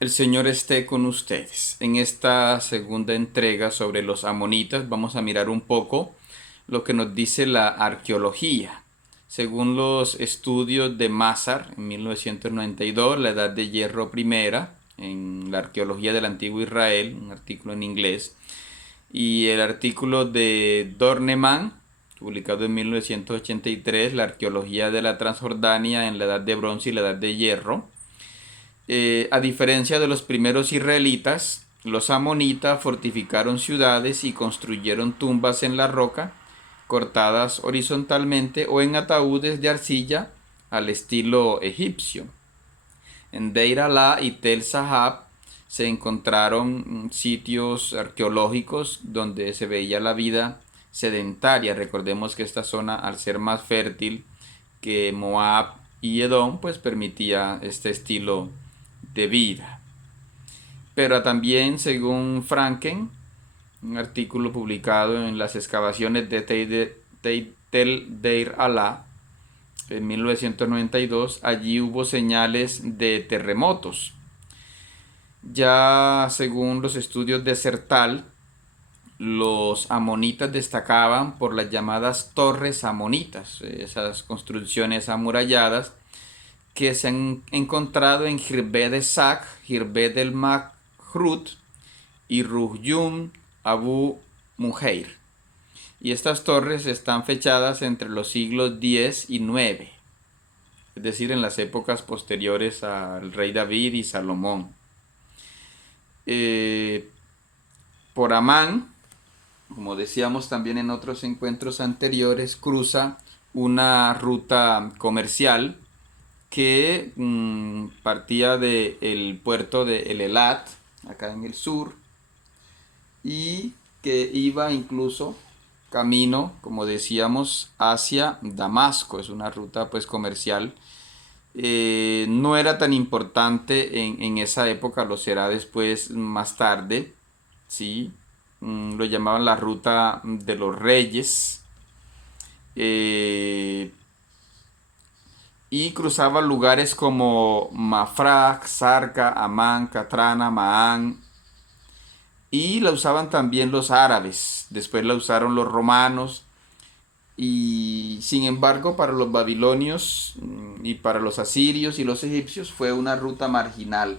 El Señor esté con ustedes. En esta segunda entrega sobre los amonitas vamos a mirar un poco lo que nos dice la arqueología. Según los estudios de Mazar en 1992, la Edad de Hierro primera, en la arqueología del antiguo Israel, un artículo en inglés, y el artículo de Dorneman, publicado en 1983, la arqueología de la Transjordania en la Edad de Bronce y la Edad de Hierro. A diferencia de los primeros israelitas, los amonitas fortificaron ciudades y construyeron tumbas en la roca, cortadas horizontalmente o en ataúdes de arcilla al estilo egipcio. En Deir Alá y Tel Sahab se encontraron sitios arqueológicos donde se veía la vida sedentaria. Recordemos que esta zona, al ser más fértil que Moab y Edom, pues permitía este estilo de vida. Pero también, según Franken, un artículo publicado en las excavaciones de Tel Deir Alá en 1992, allí hubo señales de terremotos. Ya según los estudios de Sertal, los amonitas destacaban por las llamadas torres amonitas, esas construcciones amuralladas que se han encontrado en Hirbet de Sak, Hirbet del Mahrut y Ruhyum Abu Muheir. Y estas torres están fechadas entre los siglos X y IX, es decir, en las épocas posteriores al rey David y Salomón. Por Amán, como decíamos también en otros encuentros anteriores, cruza una ruta comercial que partía del puerto de El Elat, acá en el sur, y que iba incluso camino, como decíamos, hacia Damasco. Es una ruta pues comercial. No era tan importante en esa época, lo será después, más tarde, ¿sí? Lo llamaban la ruta de los reyes. Eh, y cruzaba lugares como Mafraq, Sarka, Amán, Catrana, Maán, y la usaban también los árabes, después la usaron los romanos, y sin embargo para los babilonios y para los asirios y los egipcios fue una ruta marginal.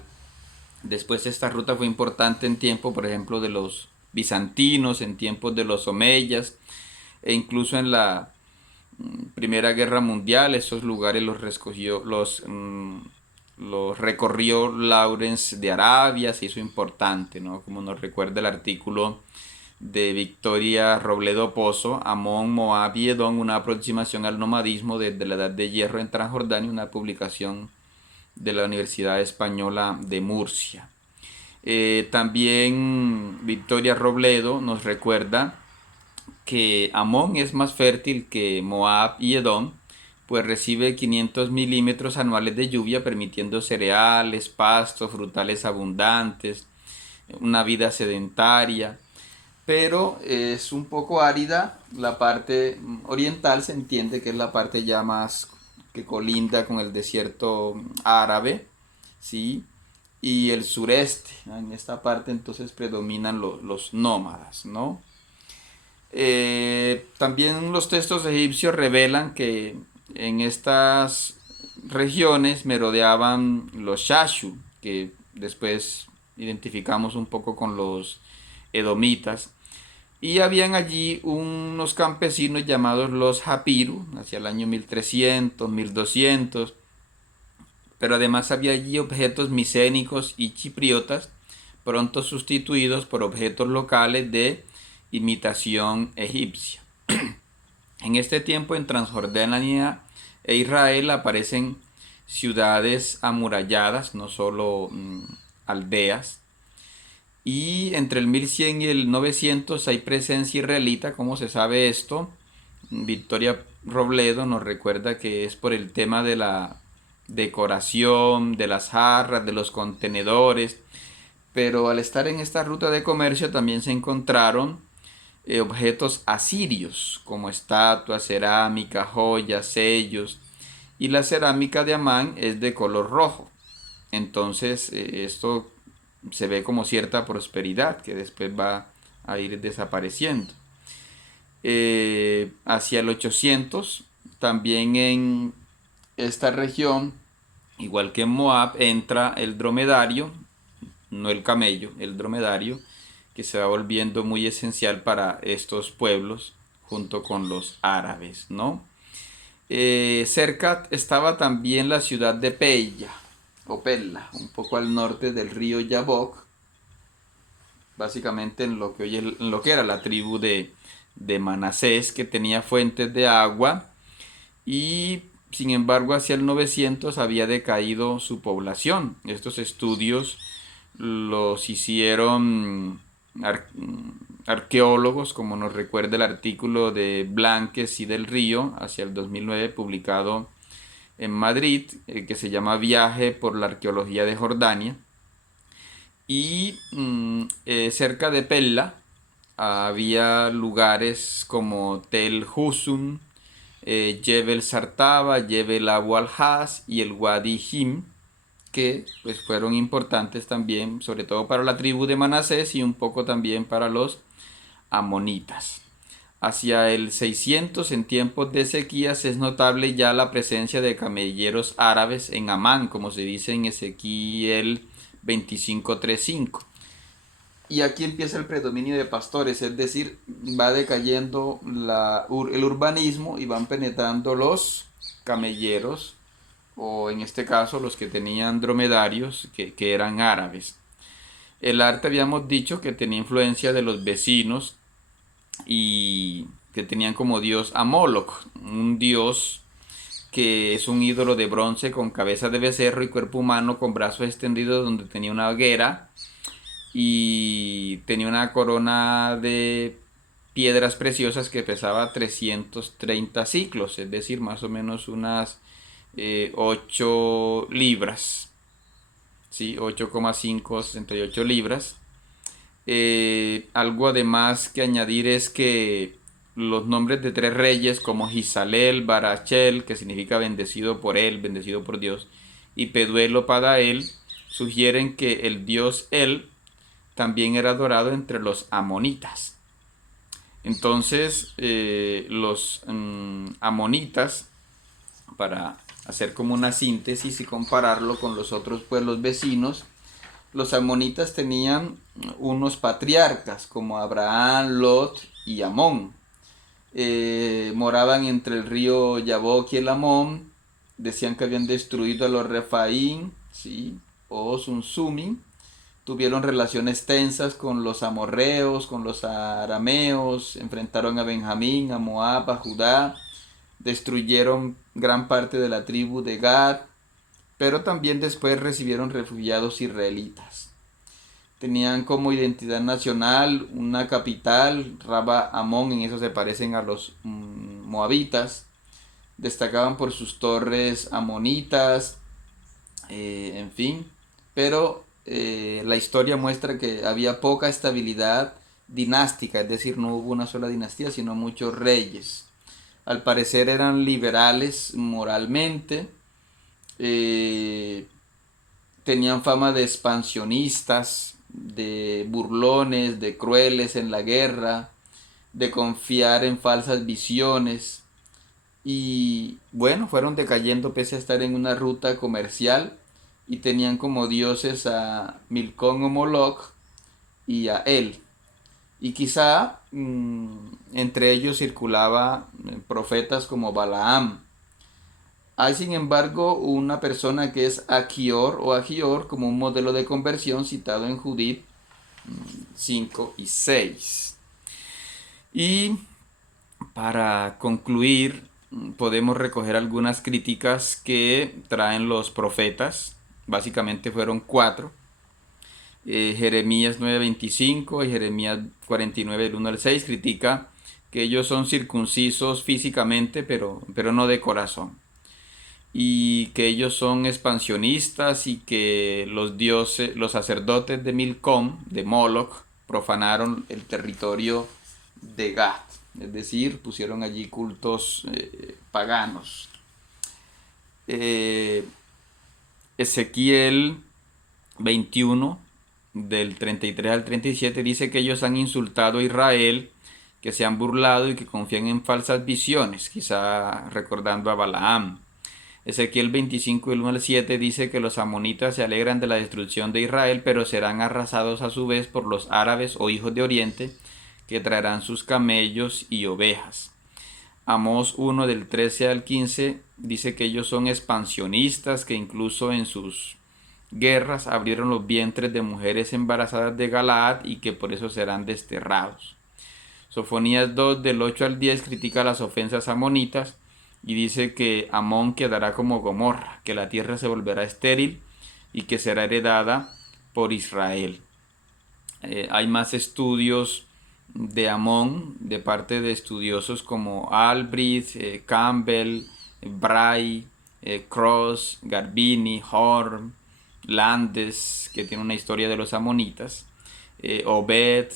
Después esta ruta fue importante en tiempo, por ejemplo, de los bizantinos, en tiempos de los omeyas, e incluso en la Primera Guerra Mundial. Esos lugares los recorrió Lawrence de Arabia, se hizo importante, ¿no? Como nos recuerda el artículo de Victoria Robledo Pozo, Amón, Moab y Edom, una aproximación al nomadismo desde la Edad de Hierro en Transjordania, una publicación de la Universidad Española de Murcia. También Victoria Robledo nos recuerda que Amón es más fértil que Moab y Edom, pues recibe 500 milímetros anuales de lluvia, permitiendo cereales, pastos, frutales abundantes, una vida sedentaria, pero es un poco árida. La parte oriental se entiende que es la parte ya más que colinda con el desierto árabe, ¿sí? Y el sureste, ¿no? En esta parte entonces predominan los nómadas, ¿no? También los textos egipcios revelan que en estas regiones merodeaban los Shashu, que después identificamos un poco con los edomitas, y habían allí unos campesinos llamados los Hapiru, hacia el año 1300, 1200, pero además había allí objetos micénicos y chipriotas, pronto sustituidos por objetos locales de imitación egipcia. En este tiempo en Transjordania e Israel aparecen ciudades amuralladas, no solo aldeas. Y entre el 1100 y el 900 hay presencia israelita. ¿Cómo se sabe esto? Victoria Robledo nos recuerda que es por el tema de la decoración, de las jarras, de los contenedores. Pero al estar en esta ruta de comercio también se encontraron objetos asirios, como estatuas, cerámica, joyas, sellos, y la cerámica de Amán es de color rojo. Entonces esto se ve como cierta prosperidad que después va a ir desapareciendo. Hacia el 800, también en esta región, igual que en Moab, entra el dromedario, no el camello, el dromedario, que se va volviendo muy esencial para estos pueblos junto con los árabes, ¿no? Cerca estaba también la ciudad de Pella, o Pella, un poco al norte del río Yabok, básicamente en lo que era la tribu de Manasés, que tenía fuentes de agua y sin embargo hacia el 900 había decaído su población. Estos estudios los hicieron arqueólogos, como nos recuerda el artículo de Blanques y del Río hacia el 2009 publicado en Madrid, que se llama Viaje por la arqueología de Jordania. Y cerca de Pella había lugares como Tel Husum, Jebel Sartaba, Jebel Abu al-Has y el Wadi Him, que pues fueron importantes también, sobre todo para la tribu de Manasés y un poco también para los amonitas. Hacia el 600, en tiempos de sequías, es notable ya la presencia de camelleros árabes en Amán, como se dice en Ezequiel 25:3-5. Y aquí empieza el predominio de pastores, es decir, va decayendo el urbanismo y van penetrando los camelleros, o en este caso los que tenían dromedarios, que eran árabes. El arte habíamos dicho que tenía influencia de los vecinos y que tenían como dios a Moloch, un dios que es un ídolo de bronce con cabeza de becerro y cuerpo humano con brazos extendidos, donde tenía una hoguera y tenía una corona de piedras preciosas que pesaba 330 ciclos, es decir, más o menos unas 8 libras, ¿sí? 8,568 libras. Algo además que añadir es que los nombres de tres reyes como Gisalel, Barachel, que significa bendecido por él, bendecido por Dios, y Peduelo Padael, sugieren que el dios El también era adorado entre los amonitas. Entonces, los amonitas, para hacer como una síntesis y compararlo con los otros pueblos vecinos, los amonitas tenían unos patriarcas como Abraham, Lot y Amón. Moraban entre el río Yabok y el Amón. Decían que habían destruido a los Refaín, ¿sí? O Sunsumi. Tuvieron relaciones tensas con los amorreos, con los arameos. Enfrentaron a Benjamín, a Moab, a Judá. Destruyeron gran parte de la tribu de Gad, pero también después recibieron refugiados israelitas. Tenían como identidad nacional una capital, Rabba Amón, en eso se parecen a los moabitas. Destacaban por sus torres amonitas, en fin, pero la historia muestra que había poca estabilidad dinástica, es decir, no hubo una sola dinastía, sino muchos reyes. Al parecer eran liberales moralmente, eh, tenían fama de expansionistas, de burlones, de crueles en la guerra, de confiar en falsas visiones y bueno, fueron decayendo pese a estar en una ruta comercial y tenían como dioses a Milcón o Moloch y a él. Y quizá entre ellos circulaba profetas como Balaam. Hay sin embargo una persona que es Achior o Agior como un modelo de conversión citado en Judith 5 y 6. Y para concluir, podemos recoger algunas críticas que traen los profetas. Básicamente fueron cuatro. Jeremías 9:25 y Jeremías 49 del 1 al 6 critica que ellos son circuncisos físicamente, pero no de corazón. Y que ellos son expansionistas y que los dioses, los sacerdotes de Milcom, de Moloch, profanaron el territorio de Gad, es decir, pusieron allí cultos paganos. Ezequiel 21, del 33 al 37, dice que ellos han insultado a Israel, que se han burlado y que confían en falsas visiones, quizá recordando a Balaam. Ezequiel 25, del 1 al 7 dice que los amonitas se alegran de la destrucción de Israel, pero serán arrasados a su vez por los árabes o hijos de Oriente, que traerán sus camellos y ovejas. Amós 1, del 13 al 15 dice que ellos son expansionistas, que incluso en sus guerras abrieron los vientres de mujeres embarazadas de Galaad y que por eso serán desterrados. Sofonías 2, del 8 al 10 critica las ofensas amonitas y dice que Amón quedará como Gomorra, que la tierra se volverá estéril y que será heredada por Israel. Hay más estudios de Amón de parte de estudiosos como Albright, Campbell, Bray, Cross, Garbini, Horn, Landes, que tiene una historia de los amonitas, Obed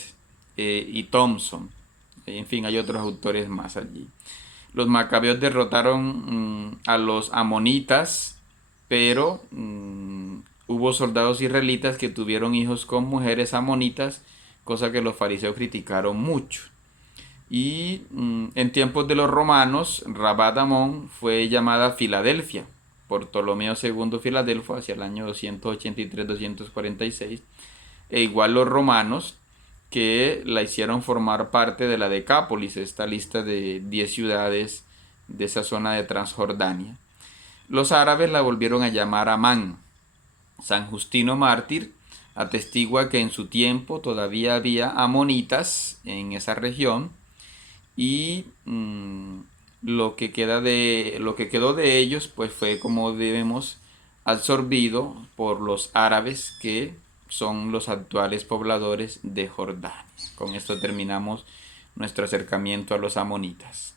y Thompson. En fin, hay otros autores más allí. Los macabeos derrotaron a los amonitas, pero hubo soldados israelitas que tuvieron hijos con mujeres amonitas, cosa que los fariseos criticaron mucho. Y en tiempos de los romanos, Rabat Amón fue llamada Filadelfia por Ptolomeo II Filadelfo hacia el año 283-246. E igual los romanos, que la hicieron formar parte de la Decápolis, esta lista de 10 ciudades de esa zona de Transjordania. Los árabes la volvieron a llamar Amán. San Justino Mártir atestigua que en su tiempo todavía había amonitas en esa región y lo que quedó de ellos pues fue, como vemos, absorbido por los árabes, que son los actuales pobladores de Jordania. Con esto terminamos nuestro acercamiento a los amonitas.